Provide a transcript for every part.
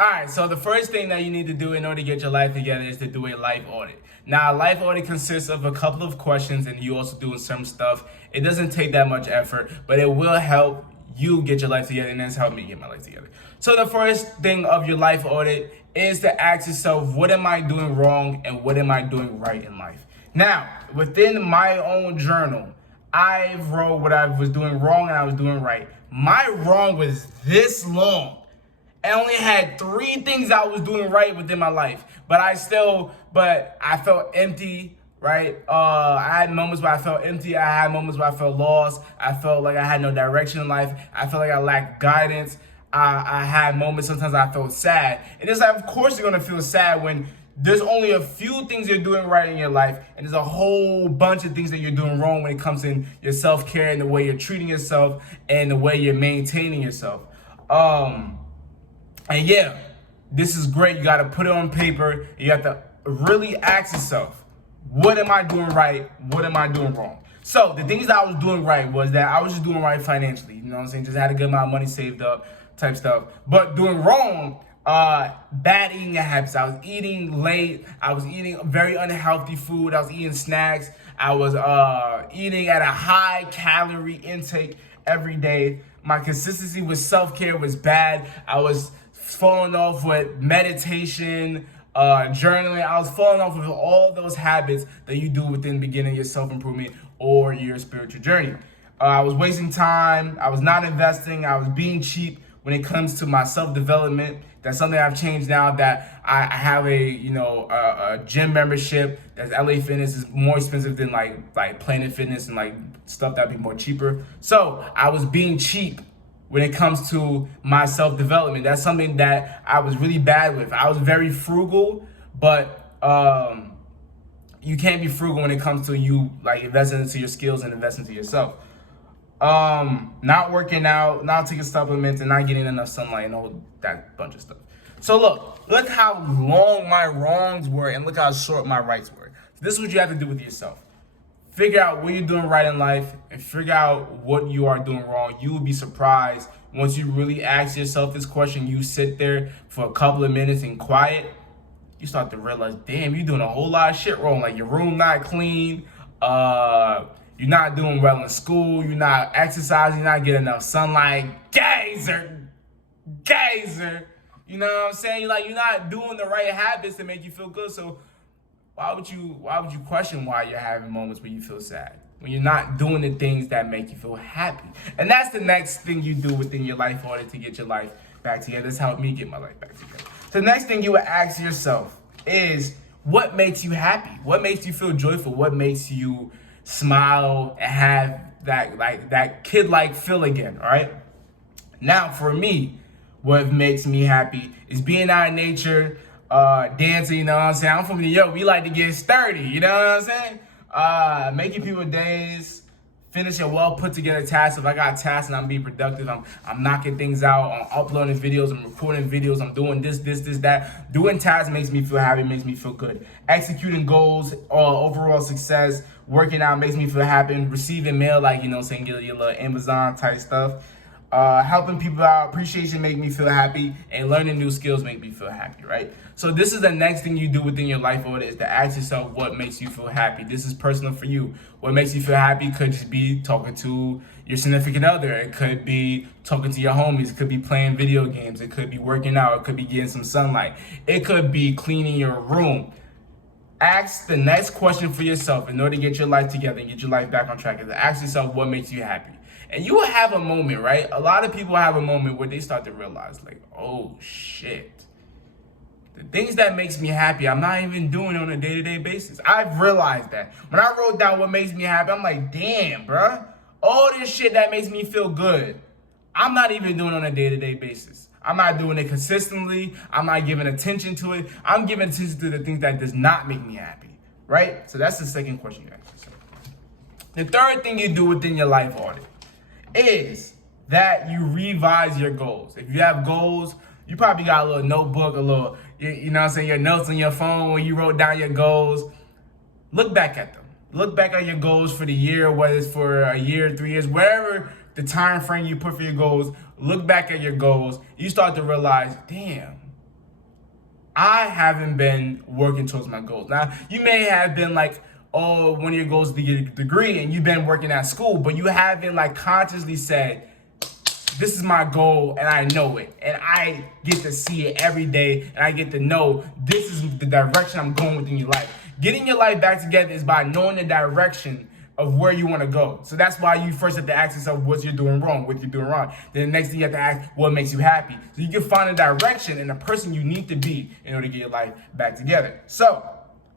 All right, so the first thing that you need to do in order to get your life together is to do a life audit. Now, a life audit consists of a couple of questions and you also doing some stuff. It doesn't take that much effort, but it will help you get your life together, and that's helped me get my life together. So the first thing of your life audit is to ask yourself, what am I doing wrong and what am I doing right in life? Now, within my own journal, I wrote what I was doing wrong and I was doing right. My wrong was this long. I only had 3 things I was doing right within my life, but I felt empty, right? I had moments where I felt empty. I had moments where I felt lost. I felt like I had no direction in life. I felt like I lacked guidance. I had moments, sometimes I felt sad. And it's like, of course you're gonna feel sad when there's only a few things you're doing right in your life, and there's a whole bunch of things that you're doing wrong when it comes in your self-care and the way you're treating yourself and the way you're maintaining yourself. And yeah, this is great. You got to put it on paper. You have to really ask yourself, what am I doing right? What am I doing wrong? So the things that I was doing right was that I was just doing right financially. You know what I'm saying? Just had a good amount of money saved up type stuff. But doing wrong, bad eating habits. I was eating late. I was eating very unhealthy food. I was eating snacks. I was eating at a high calorie intake every day. My consistency with self-care was bad. I was falling off with meditation, journaling. I was falling off with all those habits that you do within the beginning of your self-improvement or your spiritual journey. I was wasting time. I was not investing. I was being cheap when it comes to my self-development. That's something I've changed now that I have a gym membership. That's LA Fitness is more expensive than like Planet Fitness and like stuff that'd be more cheaper. So I was being cheap when it comes to my self-development. That's something that I was really bad with. I was very frugal, but you can't be frugal when it comes to you like investing into your skills and investing into yourself. Not working out, not taking supplements, and not getting enough sunlight and all that bunch of stuff. So look how long my wrongs were and look how short my rights were. So this is what you have to do with yourself. Figure out what you're doing right in life and figure out what you are doing wrong. You will be surprised once you really ask yourself this question. You sit there for a couple of minutes in quiet. You start to realize, damn, you're doing a whole lot of shit wrong. Like your room not clean. You're not doing well in school. You're not exercising. You're not getting enough sunlight. Gazer. You know what I'm saying? You're not doing the right habits to make you feel good. So why would you question why you're having moments where you feel sad? When you're not doing the things that make you feel happy. And that's the next thing you do within your life audit to get your life back together. That's helped me get my life back together. So the next thing you would ask yourself is, what makes you happy? What makes you feel joyful? What makes you smile and have that kid-like feel again, all right? Now, for me, what makes me happy is being out in nature, dancing, you know what I'm saying? I'm from New York. We like to get sturdy, you know what I'm saying? Making people days, finish a well put together task. If I got tasks and I'm being productive, I'm knocking things out, I'm uploading videos, I'm recording videos, I'm doing this, that. Doing tasks makes me feel happy, makes me feel good. Executing goals, overall success, working out makes me feel happy. Receiving mail, like, you know, saying your little Amazon type stuff. Helping people out, appreciation make me feel happy, and learning new skills make me feel happy, right? So this is the next thing you do within your life audit, is to ask yourself what makes you feel happy. This is personal for you. What makes you feel happy could just be talking to your significant other. It could be talking to your homies. It could be playing video games. It could be working out. It could be getting some sunlight. It could be cleaning your room. Ask the next question for yourself in order to get your life together and get your life back on track. Is to ask yourself what makes you happy. And you will have a moment, right? A lot of people have a moment where they start to realize, like, oh shit. The things that makes me happy, I'm not even doing on a day-to-day basis. I've realized that. When I wrote down what makes me happy, I'm like, damn, bruh. All this shit that makes me feel good, I'm not even doing on a day-to-day basis. I'm not doing it consistently. I'm not giving attention to it. I'm giving attention to the things that does not make me happy, right? So that's the second question you ask yourself. The third thing you do within your life audit is that you revise your goals. If you have goals, you probably got a little notebook, a little, you know what I'm saying, your notes on your phone where you wrote down your goals. Look back at them. Look back at your goals for the year, whether it's for a year, 3 years, whatever the time frame you put for your goals. Look back at your goals. You start to realize, damn, I haven't been working towards my goals. Now, you may have been like, oh, one of your goals is to get a degree and you've been working at school, but you haven't like consciously said, this is my goal and I know it. And I get to see it every day and I get to know this is the direction I'm going within your life. Getting your life back together is by knowing the direction of where you want to go. So that's why you first have to ask yourself what you're doing wrong, what you're doing wrong. Then the next thing you have to ask what makes you happy. So you can find a direction and the person you need to be in order to get your life back together. So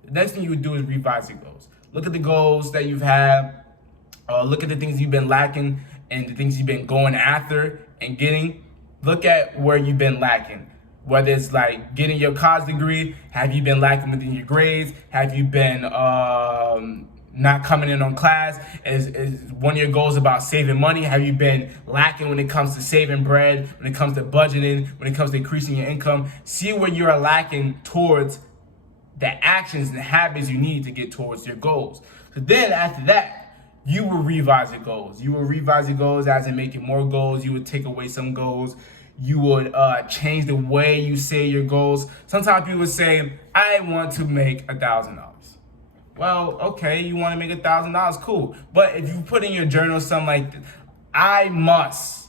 the next thing you would do is revise your goals. Look at the goals that you've had. Look at the things you've been lacking and the things you've been going after and getting. Look at where you've been lacking. Whether it's like getting your college degree, have you been lacking within your grades? Have you been not coming in on class? Is one of your goals about saving money? Have you been lacking when it comes to saving bread, when it comes to budgeting, when it comes to increasing your income? See where you are lacking towards the actions and the habits you need to get towards your goals. So then after that, you will revise your goals. You will revise your goals as in making more goals. You would take away some goals. You would change the way you say your goals. Sometimes people would say, I want to make $1,000. Well, okay, you want to make $1,000, cool. But if you put in your journal something like, I must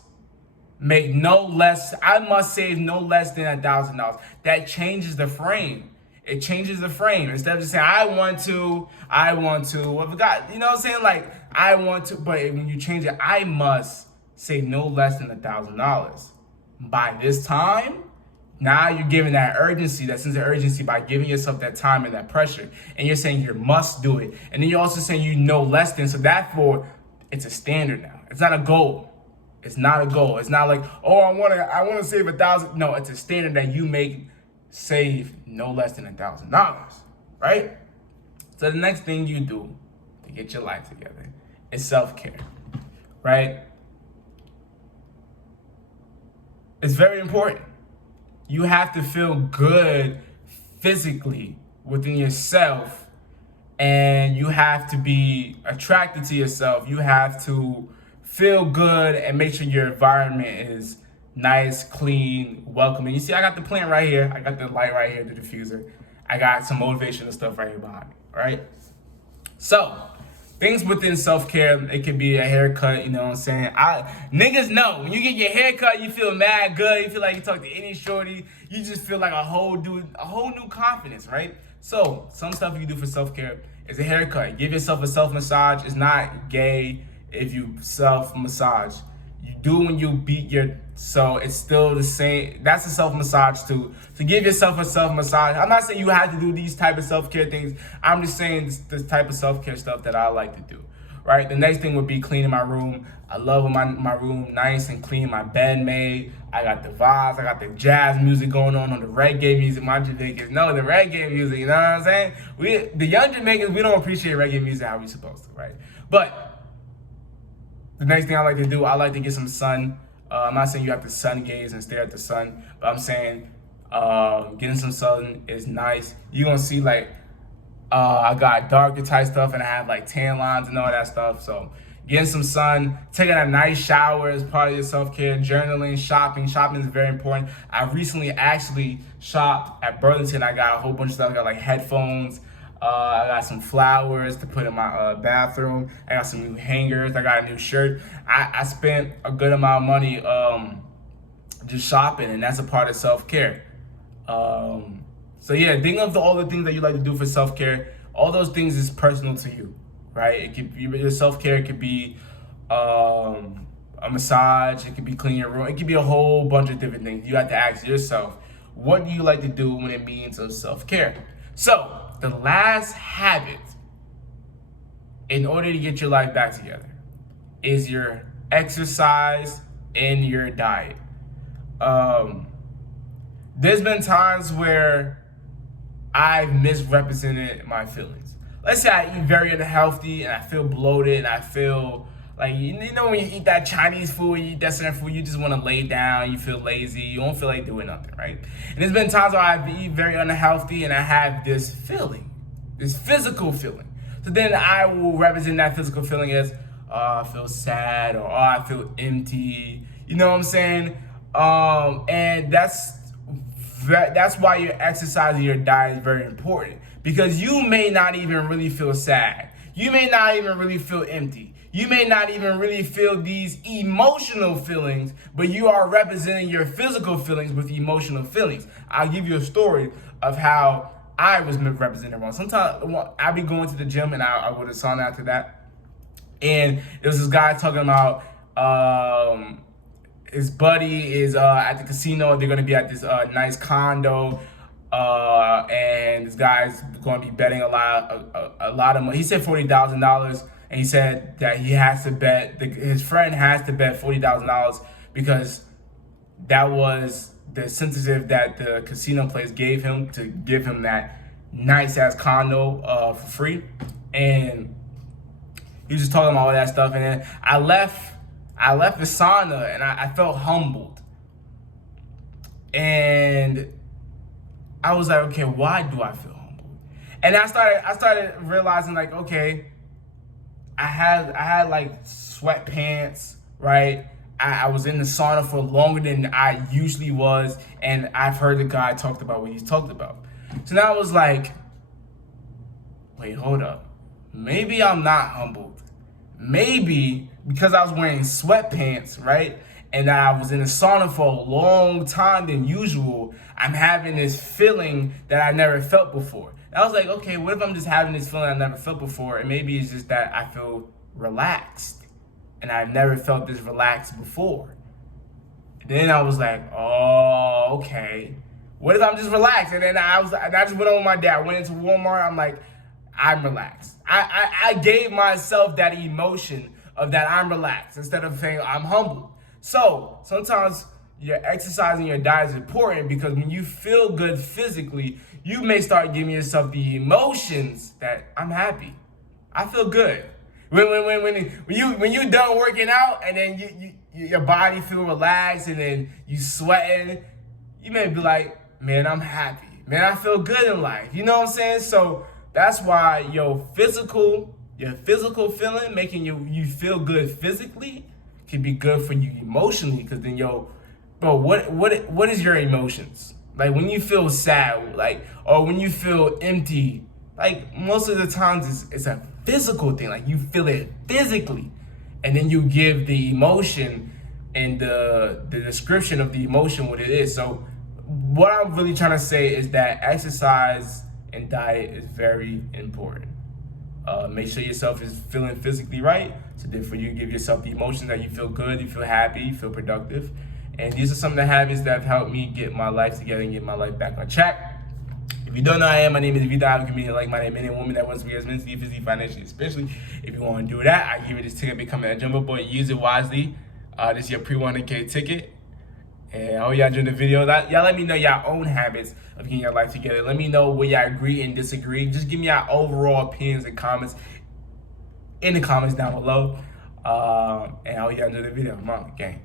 save no less than $1,000, that changes the frame. It changes the frame. Instead of just saying, I want to, I forgot, you know what I'm saying? Like, I want to, but when you change it, I must save no less than $1,000 by this time. Now you're giving that urgency, that sense of urgency by giving yourself that time and that pressure. And you're saying you must do it. And then you're also saying you know less than, so therefore it's a standard now. It's not a goal. It's not a goal. It's not like, oh, I want to save 1,000. No, it's a standard that you save no less than $1,000, right? So the next thing you do to get your life together is self-care, right? It's very important. You have to feel good physically within yourself, and you have to be attracted to yourself. You have to feel good and make sure your environment is nice, clean, welcoming. You see, I got the plant right here. I got the light right here, the diffuser. I got some motivational stuff right here behind me, right? So, things within self-care, it could be a haircut, you know what I'm saying? Niggas know, when you get your haircut, you feel mad good. You feel like you talk to any shorty. You just feel like a whole new confidence, right? So, some stuff you do for self-care is a haircut. Give yourself a self-massage. It's not gay if you self-massage. You do when you beat so it's still the same. That's a self-massage too. To give yourself a self-massage. I'm not saying you have to do these type of self-care things. I'm just saying this type of self-care stuff that I like to do, right? The next thing would be cleaning my room. I love my room nice and clean, my bed made. I got the vibes, I got the jazz music going on the reggae music. My Jamaicans know the reggae music, you know what I'm saying? The young Jamaicans, we don't appreciate reggae music how we supposed to, right? But the next thing I like to do, I like to get some sun. I'm not saying you have to sun gaze and stare at the sun, but I'm saying getting some sun is nice. You're gonna see like I got darker type stuff and I have like tan lines and all that stuff. So getting some sun, taking a nice shower is part of your self-care, journaling, shopping. Shopping is very important. I recently actually shopped at Burlington. I got a whole bunch of stuff. I got like headphones. I got some flowers to put in my bathroom. I got some new hangers. I got a new shirt. I spent a good amount of money just shopping, and that's a part of self-care. So yeah, think of all the things that you like to do for self-care. All those things is personal to you, right? It could be your self-care. It could be a massage. It could be cleaning your room. It could be a whole bunch of different things. You have to ask yourself, what do you like to do when it means of self-care? So the last habit in order to get your life back together is your exercise and your diet. There's been times where I've misrepresented my feelings. Let's say I eat very unhealthy and I feel bloated and I feel like, you know, when you eat that Chinese food, you eat that certain food, you just want to lay down, you feel lazy, you don't feel like doing nothing, right? And there's been times where I've eaten very unhealthy and I have this feeling, this physical feeling. So then I will represent that physical feeling as, I feel sad, or I feel empty, you know what I'm saying? And that's that's why your exercise and your diet is very important, because you may not even really feel sad. You may not even really feel empty. You may not even really feel these emotional feelings, but you are representing your physical feelings with emotional feelings. I'll give you a story of how I was represented wrong. Sometimes I'll be going to the gym and I go to sauna after that. And there was this guy talking about his buddy is at the casino. They're going to be at this nice condo. And this guy's going to be betting a lot of money. He said $40,000. And he said that he has to bet, his friend has to bet $40,000 because that was the incentive that the casino place gave him to give him that nice ass condo for free. And he was just talking about all that stuff. And then I left the sauna and I felt humbled. And I was like, okay, why do I feel humbled? And I started realizing, like, okay, I had like sweatpants, right? I was in the sauna for longer than I usually was, and I've heard the guy talked about what he's talked about. So now I was like, wait, hold up. Maybe I'm not humbled. Maybe because I was wearing sweatpants, right? And that I was in the sauna for a long time than usual, I'm having this feeling that I never felt before. And I was like, okay, what if I'm just having this feeling I never felt before? And maybe it's just that I feel relaxed. And I've never felt this relaxed before. Then I was like, oh, okay. What if I'm just relaxed? And then I just went on with my dad. I went into Walmart. I'm like, I'm relaxed. I gave myself that emotion of that I'm relaxed instead of saying I'm humbled. So sometimes your exercise and your diet is important, because when you feel good physically, you may start giving yourself the emotions that I'm happy. I feel good. When you done working out and then your body feel relaxed and then you sweating, you may be like, man, I'm happy. Man, I feel good in life. You know what I'm saying? So that's why your physical feeling, making you feel good physically, can be good for you emotionally. Because then, bro, what is your emotions? Like when you feel sad, like, or when you feel empty, like most of the times it's a physical thing. Like you feel it physically, and then you give the emotion and the description of the emotion what it is. So what I'm really trying to say is that exercise and diet is very important. Make sure yourself is feeling physically right, so therefore you give yourself the emotions that you feel good, you feel happy, you feel productive. And these are some of the habits that have helped me get my life together and get my life back on track. If you don't know who I am, my name is vDunkk. I'm a comedian like my name, men and women that wants to be as mentally, physically, financially, especially. If you want to do that, I give you this ticket, becoming a jumbo boy. Use it wisely. This is your pre-100K ticket. And I hope y'all enjoyed the video. Y'all let me know your own habits of getting your life together. Let me know where y'all agree and disagree. Just give me your overall opinions and comments in the comments down below. And I hope y'all enjoyed the video. I'm out. Gang.